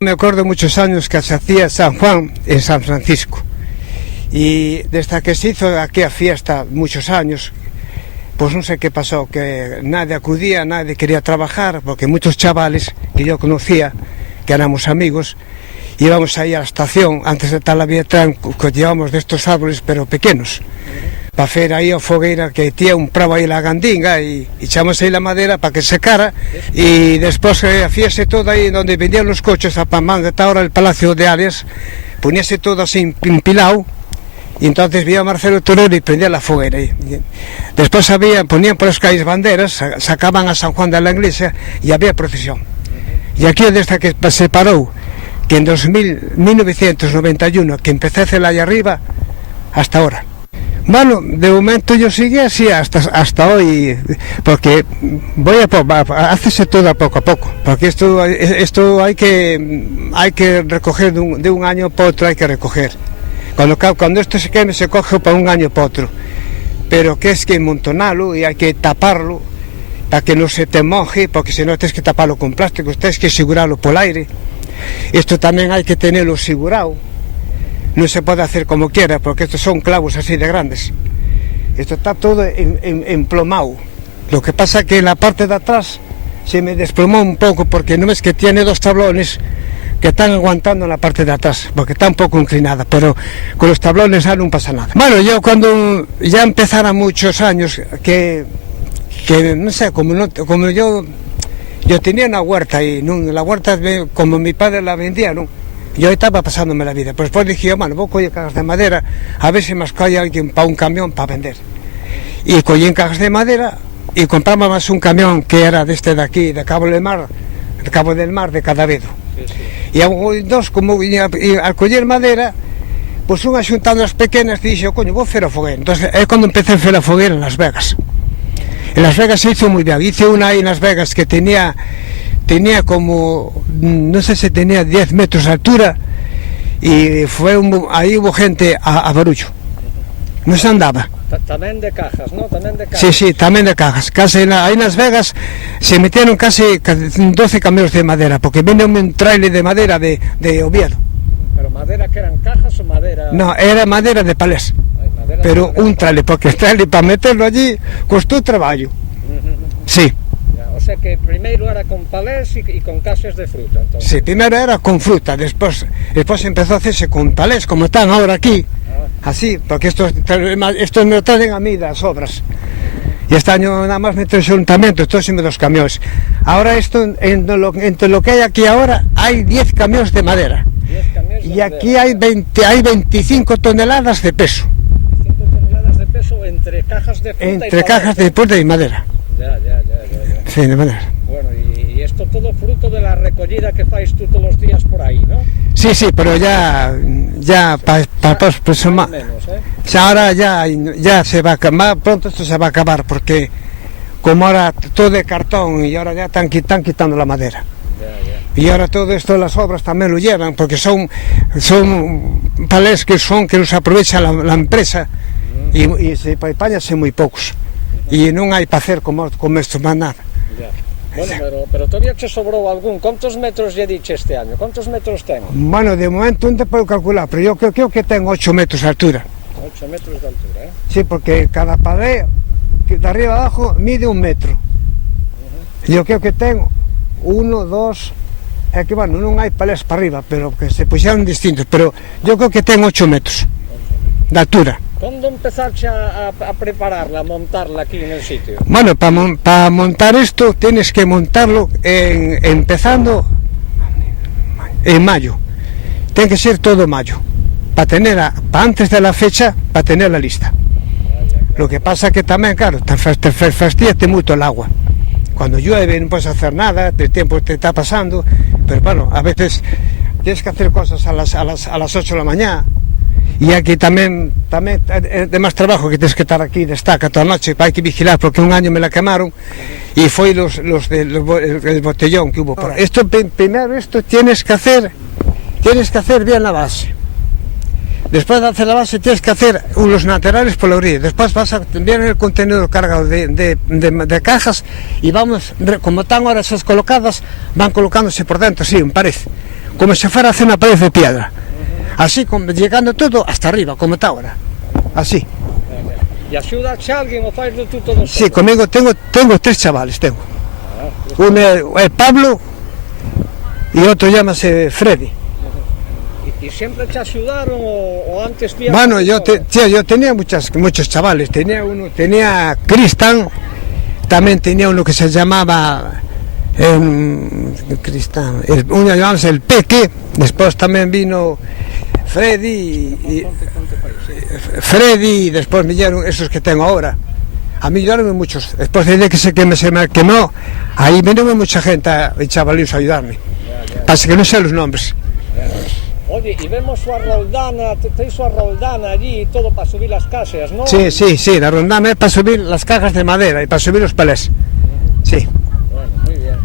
Me acuerdo muchos años que se hacía San Juan en San Francisco, y desde que se hizo aquella fiesta muchos años, pues no sé qué pasó, que nadie acudía, nadie quería trabajar, porque muchos chavales que yo conocía, que éramos amigos, íbamos ahí a la estación, antes de Talavietra, que llevábamos de estos árboles, pero pequeños, para hacer ahí a fogueira, que tenía un prado ahí la gandinga, y echamos ahí la madera para que secara, y después hacíase todo ahí donde vendían los coches, a Pamán, que está ahora el Palacio de Arias, poníase todo así empilado, y entonces veía a Marcelo Torero y prendía la foguera. Y después ponían por las calles banderas, sacaban a San Juan de la iglesia y había procesión. Y aquí desde que se paró, que en 1991, que empecé a hacerla allá arriba, hasta ahora. Bueno, de momento yo sigue así hasta hoy, porque hácese todo a poco, porque esto hay que recoger de un año para otro, hay que recoger. Cuando esto se queme, se coge para un año para otro, pero que es que montonarlo y hay que taparlo para que no se te moje, porque si no tienes que taparlo con plástico, tienes que asegurarlo por el aire. Esto también hay que tenerlo asegurado, no se puede hacer como quiera, porque estos son clavos así de grandes. Esto está todo emplomado. Lo que pasa que en la parte de atrás se me desplomó un poco, porque no es que tiene dos tablones que están aguantando en la parte de atrás, porque está un poco inclinada, pero con los tablones no pasa nada. Bueno, yo cuando ya empezara muchos años, que no sé, como yo tenía una huerta y la huerta, como mi padre la vendía, ¿no? Yo estaba pasándome la vida, pues después dije, bueno, voy a coger cajas de madera, a ver si me cae alguien para un camión para vender. Y cogí cajas de madera y compraba más un camión que era de aquí, de Cabo del Mar, de Cadavedo. Y dos, como al coger madera, pues unha xuntando as pequenas, dixo, coño, vou fer a fogueira. Entonces é cando empecé a fer a fogueira en Las Vegas. En Las Vegas se hizo muy bien. Hice una ahí en Las Vegas que tenía como, no sé si tenía 10 metros de altura, y ahí hubo gente a barullo. No se andaba. Tamén de cajas, ¿no? Tamén de cajas. Sí, tamén de cajas. Casi ahí en Las Vegas se metieron casi 12 camiones de madera, porque vende un trailer de madera de Oviedo. ¿Pero madera que eran cajas o madera...? No, era madera de palés. Pero un trailer, porque el trailer para meterlo allí costó traballo. Sí. O sea que primeiro era con palés y con caixas de fruta, entonces. Sí, primero era con fruta, después empezó a hacerse con palés, como están ahora aquí. Así, porque estos me traen a mí las obras. Y este año nada más me trae el ayuntamiento, estos son dos camiones. Ahora entre lo que hay aquí ahora, hay 10 camiones de madera. 10 camiones de y aquí madera. Hay 25 toneladas de peso. 25 toneladas de peso entre cajas de fruta entre cajas de fruta y madera. Ya. Sí, de madera. Bueno, y esto todo fruto de la recogida que fais tú todos los días por ahí, ¿no? Sí, pero ya ahora ya se va a acabar, pronto esto se va a acabar, porque como ahora todo de cartón y ahora ya están quitando la madera. Ya. Y ahora todo esto, las obras también lo llevan, porque son palés que los aprovecha la empresa, y se apáñase muy pocos, y no hay para hacer como esto más nada. Ya. Bueno, pero todavía te sobró algún. ¿Cuántos metros ya dicho este año? ¿Cuántos metros tengo? Bueno, de momento no te puedo calcular, pero yo creo que tengo 8 metros de altura. 8 metros de altura, ¿eh? Sí, porque cada pared, de arriba abajo, mide 1 metro. Yo creo que tengo 1, 2... É que, bueno, non hai palés para arriba, pero que se puxeron distintos, pero yo creo que tengo 8 metros de altura. ¿Cuándo empezaste a prepararla, a montarla aquí en el sitio? Bueno, para montar esto tienes que montarlo empezando en mayo. Tiene que ser todo mayo, para antes de la fecha, para tenerla lista. Lo que pasa que también, claro, te fastidiaste mucho el agua. Cuando llueve no puedes hacer nada, el tiempo te está pasando, pero bueno, a veces tienes que hacer cosas a las 8 de la mañana. Y aquí también es de más trabajo, que tienes que estar aquí, destaca toda la noche, hay que vigilar, porque un año me la quemaron y fue el botellón que hubo por ahí. Primero tienes que hacer bien la base. Después de hacer la base tienes que hacer los laterales por la orilla. Después vas a ver el contenedor cargado de cajas, y vamos, como están ahora esas colocadas, van colocándose por dentro, sí, me parece. como si fuera a hacer una pared de piedra. Así, llegando todo hasta arriba, como está ahora. Así. E axudache alguén ou fais tú todo solo? Sí, conmigo tengo 3 chavales, tengo. Uno es Pablo y otro llámase Freddy. E sempre te axudaron ou antes tías... Bueno, yo tenía muchos chavales. Tenía Cristian, también tenía uno que se llamaba Cristian, uno llamábase el Peque, después también vino Freddy y después me dieron esos que tengo ahora. A mí ayudaron muchos. Después de que se me quemó, ahí vino mucha gente y chavalitos a ayudarme. Pasa que no sé los nombres. Oye, y vemos su roldana, tenéis su roldana allí y todo para subir las casas, ¿no? Sí, la roldana es para subir las cajas de madera y para subir los palés. Sí. Bueno, muy bien.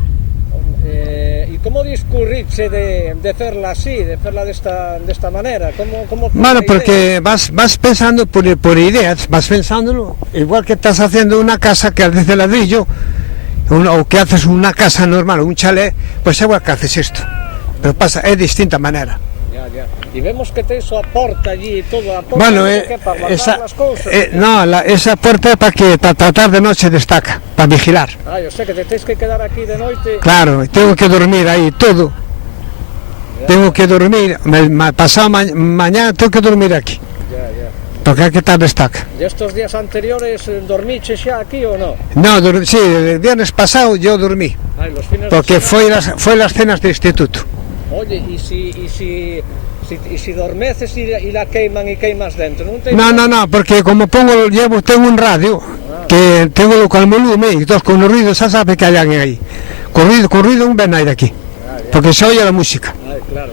¿Y cómo discurrirse de hacerla así, de hacerla de esta manera? ¿Cómo Bueno, porque vas pensando por ideas, vas pensándolo, igual que estás haciendo una casa que haces de ladrillo, o que haces una casa normal, un chalet, pues igual que haces esto. Pero pasa, es de distinta manera. Ya. Y vemos que te hizo a porta allí y todo. Bueno, para guardar las cosas. esa puerta es para tratar de noche destaca, para vigilar. Yo sé que te tienes que quedar aquí de noche. Claro, tengo que dormir ahí todo. Tengo que dormir, pasado mañana tengo que dormir aquí. Ya. Porque hay que estar destaca. ¿Y estos días anteriores dormiche ya aquí o no? No, sí, el viernes pasado yo dormí. Los fines porque de semana... fue las cenas de instituto. Oye, ¿y si dormeces y la queiman y queimas dentro? No, porque como tengo un radio, que tengo lo con el volumen y entonces con los ruidos ya sabe que hay alguien ahí. Con ruido un ven ahí de aquí, porque se oye la música. Claro.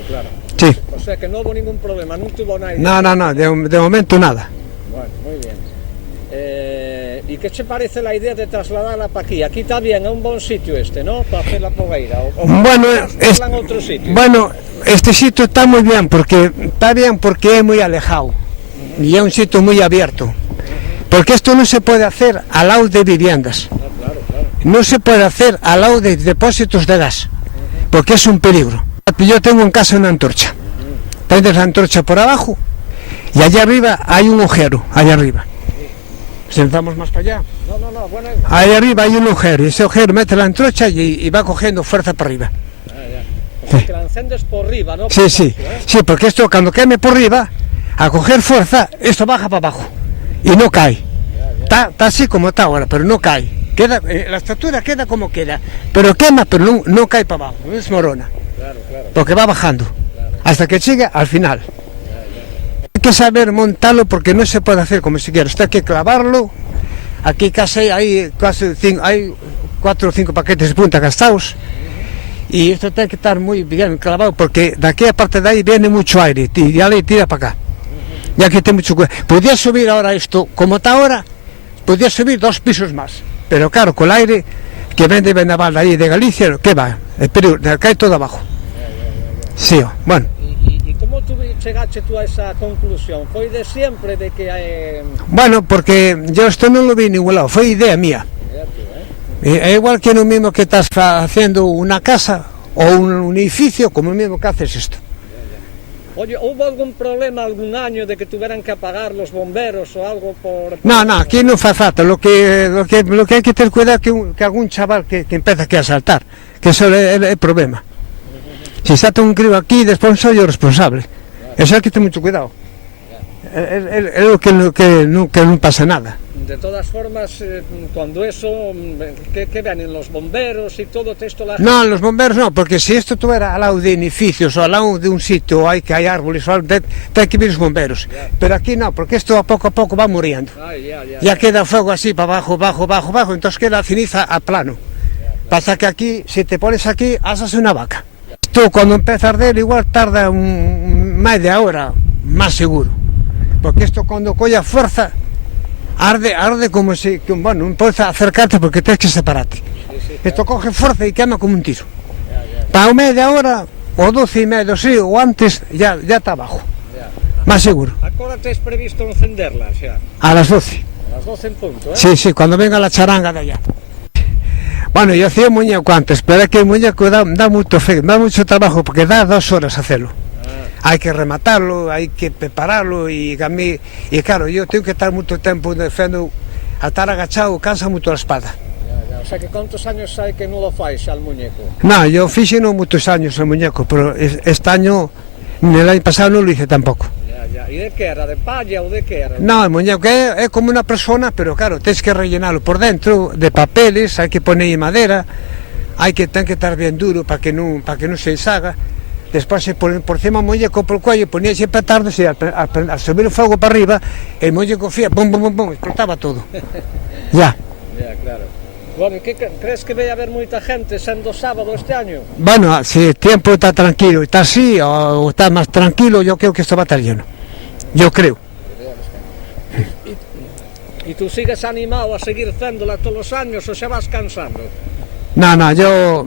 Sí. O sea que no hubo ningún problema, no tuvo nadie. No, de momento nada. Bueno, muy bien. ¿Y qué te parece la idea de trasladarla para aquí? Aquí está bien, es un buen sitio ¿no? Para hacer la fogueira. Bueno, en otro sitio. Bueno, este sitio está muy bien porque es muy alejado y es un sitio muy abierto. Porque esto no se puede hacer al lado de viviendas. Claro. No se puede hacer al lado de depósitos de gas, porque es un peligro. Yo tengo en casa una antorcha. Prendes la antorcha por abajo y allá arriba hay un agujero, allá arriba. Sentamos más para allá. No, bueno. Ahí arriba hay un agujero y ese agujero mete la antorcha y va cogiendo fuerza para arriba. O sea, que la encendes por arriba, ¿no? Sí, porque esto cuando queme por arriba, a coger fuerza, esto baja para abajo y no cae. Está así como está ahora, pero no cae. La estructura queda como queda, pero quema, pero no cae para abajo, no es morona. Claro. Porque va bajando, hasta que llegue al final. Hay que saber montarlo porque no se puede hacer como si quieres, hay que clavarlo. Aquí casi hay 4 o 5 paquetes de punta gastados y esto tiene que estar muy bien clavado porque de aquí aparte de ahí viene mucho aire y ya le tira para acá. Ya que tiene mucho cuidado. Podría subir ahora esto, como está ahora, podría subir 2 pisos más, pero claro, con el aire que vende Benaval ahí de Galicia, ¿qué va? Pero cae todo abajo. Sí, bueno. ¿Y cómo llegaste tú a esa conclusión? ¿Fue de siempre de que...? Bueno, porque yo esto no lo vi en ningún lado, fue idea mía. Es igual que lo mismo que estás haciendo una casa o un edificio, como el mismo que haces esto. Oye, ¿hubo algún problema algún año de que tuvieran que apagar los bomberos o algo por...? No, aquí no fa falta, lo que hay que tener cuidado es que algún chaval que empieza aquí a saltar, que eso es el problema. Si salta un crío aquí, después soy yo responsable. Eso hay que tener mucho cuidado. Es lo que no pasa nada. De todas formas, cuando eso, ¿qué ven en los bomberos y todo esto? No, los bomberos no, porque si esto tuviera al lado de edificios o al lado de un sitio que hay árboles o algo, hay que ver los bomberos. Pero aquí no, porque esto a poco va muriendo. Ya queda fuego así para abajo, bajo, entonces queda ceniza a plano. Pasa que aquí, si te pones aquí, asas una vaca. Esto cuando empieza a arder igual tarda media hora, más seguro. Porque esto cuando colla fuerza, arde como si, bueno, no puedes acercarte porque tienes que separarte. Esto coge fuerza y quema como un tiro. Para media hora, o 12 y medio, sí, o antes, ya está abajo. Más seguro. ¿A qué hora te has previsto encenderlas ya? A las 12. A las 12 en punto, ¿eh? Sí, cuando venga la charanga de allá. Bueno, yo hacía muñeco antes, pero es que el muñeco da mucho trabajo porque da 2 horas hacerlo. Hay que rematarlo, hay que prepararlo y claro, yo tengo que estar mucho tiempo defendo, a estar agachado cansa mucho la espalda. O sea que ¿cuántos años hay que no lo fais al muñeco? No, yo fixe no muchos años el muñeco, pero este año, el año pasado no lo hice tampoco. ¿Y de qué era? ¿De palla o de qué era? No, el muñeco es como una persona, pero claro, tienes que rellenarlo por dentro de papeles, hay que ponerle madera, tiene que estar bien duro para que no se deshaga. Después se pone por encima el muñeco por el cuello, ponía ese petardo y al subir el fuego para arriba, el muñeco fía, pum, pum, pum, pum, explotaba todo. Ya. Ya, claro. Bueno, ¿y qué crees que vai haber moita gente sendo sábado este año? Bueno, si el tiempo está tranquilo, está así o está más tranquilo, yo creo que esto va a estar lleno. Yo creo. ¿Y tú sigues animado a seguir haciéndola todos los años o se vas cansando? No, yo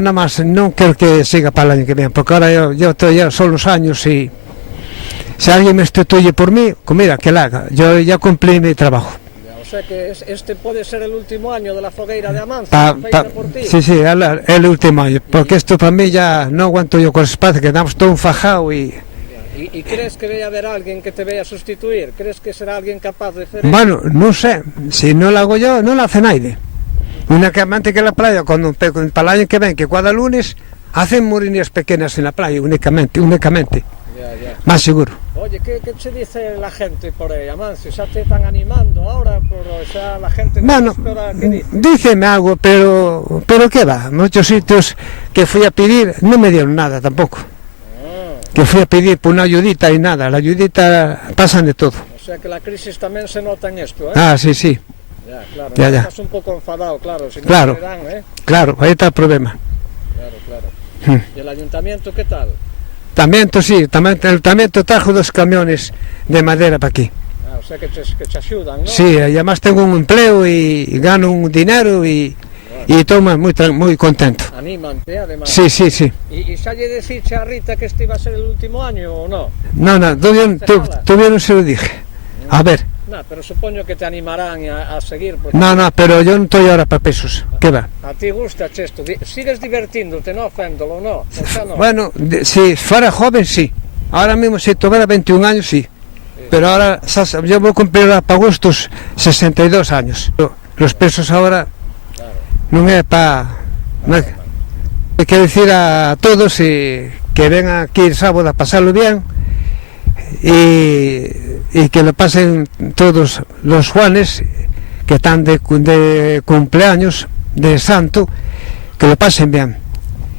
nada más no creo que siga para el año que viene, porque ahora yo estoy ya son los años y si alguien me sustituye por mí, pues mira, que la haga. Yo ya cumplí mi trabajo. O sea que este puede ser el último año de la fogueira de Amancio, feita por ti. Sí, es el último año, porque esto para mí ya no aguanto yo con el espacio, que damos todo un fajado y... ¿Y crees que vaya a haber alguien que te vaya a sustituir? ¿Crees que será alguien capaz de hacer Bueno, no sé, si no lo hago yo, no lo hace nadie. Únicamente que en la playa, para el año que ven, que cada lunes, hacen morinillas pequeñas en la playa, únicamente. Ya. Más seguro. Oye, ¿qué se dice la gente por ahí, Amancio? ¿Ya te están animando ahora? O sea, la gente no Bueno, espera, ¿qué dice? díceme algo, pero ¿qué va? Muchos sitios que fui a pedir no me dieron nada tampoco. Que fui a pedir por una ayudita y nada, la ayudita pasan de todo. O sea que la crisis también se nota en esto, ¿eh? Ah, sí. Ya, claro. Ya. Estás un poco enfadado, claro. Si no Claro. te dan, ¿eh? Claro, ahí está el problema. Claro. ¿Y el ayuntamiento qué tal? Sí, el ayuntamiento trajo 2 camiones de madera para aquí. O sea que te ayudan, ¿no? Sí, además tengo un empleo y gano un dinero y estoy muy contento. Anímante, además. Sí. ¿Y ya le decís a Rita que este iba a ser el último año o no? No, todavía no se lo dije. A ver. No, pero supongo que te animarán a seguir. Porque No, pero yo no estoy ahora para pesos. ¿Qué va? a ti gusta esto. Sigues divirtiéndote, no haciéndolo, ¿no? O sea, no. Bueno, si fuera joven, sí. Ahora mismo, si tuviera 21 años, sí. Pero ahora, yo voy a cumplir para agostos 62 años. Los pesos ahora no es para... Hay que decir a todos que vengan aquí el sábado a pasarlo bien y que lo pasen todos los Juanes que están de cumpleaños de santo, que lo pasen bien.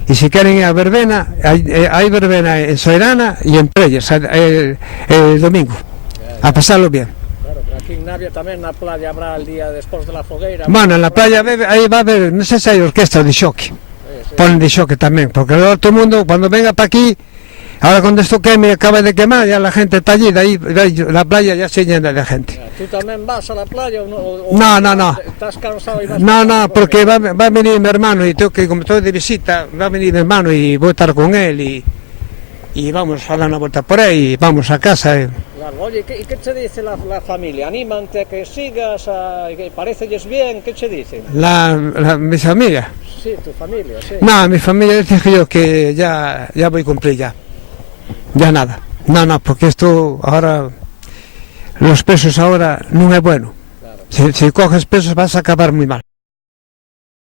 Y si quieren ir a verbena, hay verbena en Soirana y en Preyes el domingo, a pasarlo bien. Claro, pero aquí en Navia también en la playa habrá el día después de la fogueira. Bueno, en la playa ahí va a haber, no sé si hay orquesta de choque, ponen de choque también, porque todo el mundo cuando venga para aquí, ahora cuando esto queme, acaba de quemar, ya la gente está allí, de ahí la playa ya se llena de gente. ¿Tú también vas a la playa o no? No. ¿Estás cansado y vas No, porque va a venir mi hermano y tengo que, como estoy de visita, va a venir mi hermano y voy a estar con él y vamos a dar una vuelta por ahí y vamos a casa. Claro. Oye, ¿y qué te dice la familia? ¿Anímante a que sigas? ¿Parecelles bien? ¿Qué te dicen? Mi familia. Sí, tu familia, sí. No, mi familia dice que ya voy a cumplir ya. Ya nada. No, porque esto ahora, los pesos ahora no es bueno. Claro. Si coges pesos vas a acabar muy mal.